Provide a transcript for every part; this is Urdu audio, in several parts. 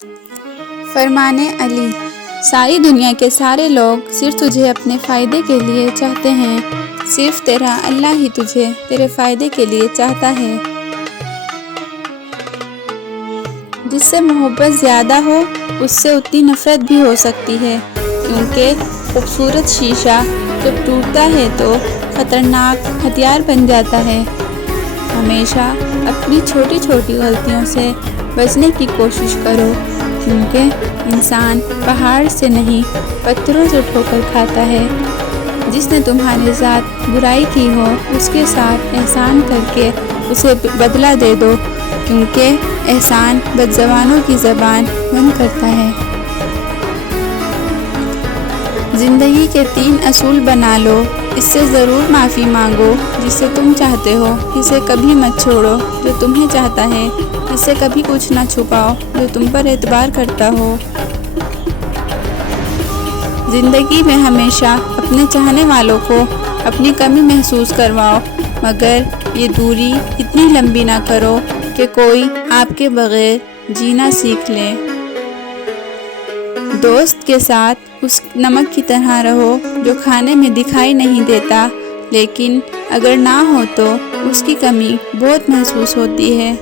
فرمان علی: ساری دنیا کے سارے لوگ صرف تجھے اپنے فائدے کے لیے چاہتے ہیں، صرف تیرا اللہ ہی تجھے تیرے فائدے کے لیے چاہتا ہے۔ جس سے محبت زیادہ ہو اس سے اتنی نفرت بھی ہو سکتی ہے، کیونکہ خوبصورت شیشہ جب ٹوٹتا ہے تو خطرناک ہتھیار بن جاتا ہے۔ ہمیشہ اپنی چھوٹی چھوٹی غلطیوں سے بچنے کی کوشش کرو، کیونکہ انسان پہاڑ سے نہیں پتھروں سے ٹھوکر کھاتا ہے۔ جس نے تمہارے ساتھ برائی کی ہو اس کے ساتھ احسان کر کے اسے بدلہ دے دو، کیونکہ احسان بدزبانوں کی زبان بند کرتا ہے۔ زندگی کے 3 اصول بنا لو، اس سے ضرور معافی مانگو جسے تم چاہتے ہو، اسے کبھی مت چھوڑو جو تمہیں چاہتا ہے، اس سے کبھی کچھ نہ چھپاؤ جو تم پر اعتبار کرتا ہو۔ زندگی میں ہمیشہ اپنے چاہنے والوں کو اپنی کمی محسوس کرواؤ، مگر یہ دوری اتنی لمبی نہ کرو کہ کوئی آپ کے بغیر جینا سیکھ لے۔ دوست کے ساتھ اس نمک کی طرح رہو جو کھانے میں دکھائی نہیں دیتا، لیکن اگر نہ ہو تو اس کی کمی بہت محسوس ہوتی ہے۔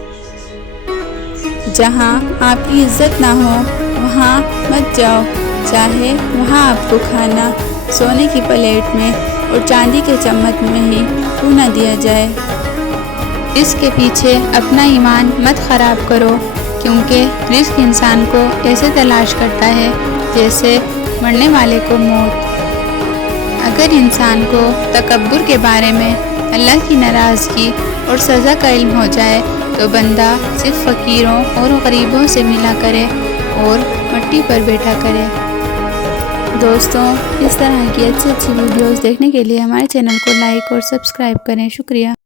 جہاں آپ کی عزت نہ ہو وہاں مت جاؤ، چاہے وہاں آپ کو کھانا سونے کی پلیٹ میں اور چاندی کے چمچ میں ہی کیوں نہ دیا جائے۔ اس کے پیچھے اپنا ایمان مت خراب کرو، کیونکہ رزق انسان کو ایسے تلاش کرتا ہے جیسے مرنے والے کو موت۔ اگر انسان کو تکبر کے بارے میں اللہ کی ناراضگی اور سزا کا علم ہو جائے تو بندہ صرف فقیروں اور غریبوں سے ملا کرے اور مٹی پر بیٹھا کرے۔ دوستوں، اس طرح کی اچھی ویڈیوز دیکھنے کے لیے ہمارے چینل کو لائک اور سبسکرائب کریں۔ شکریہ۔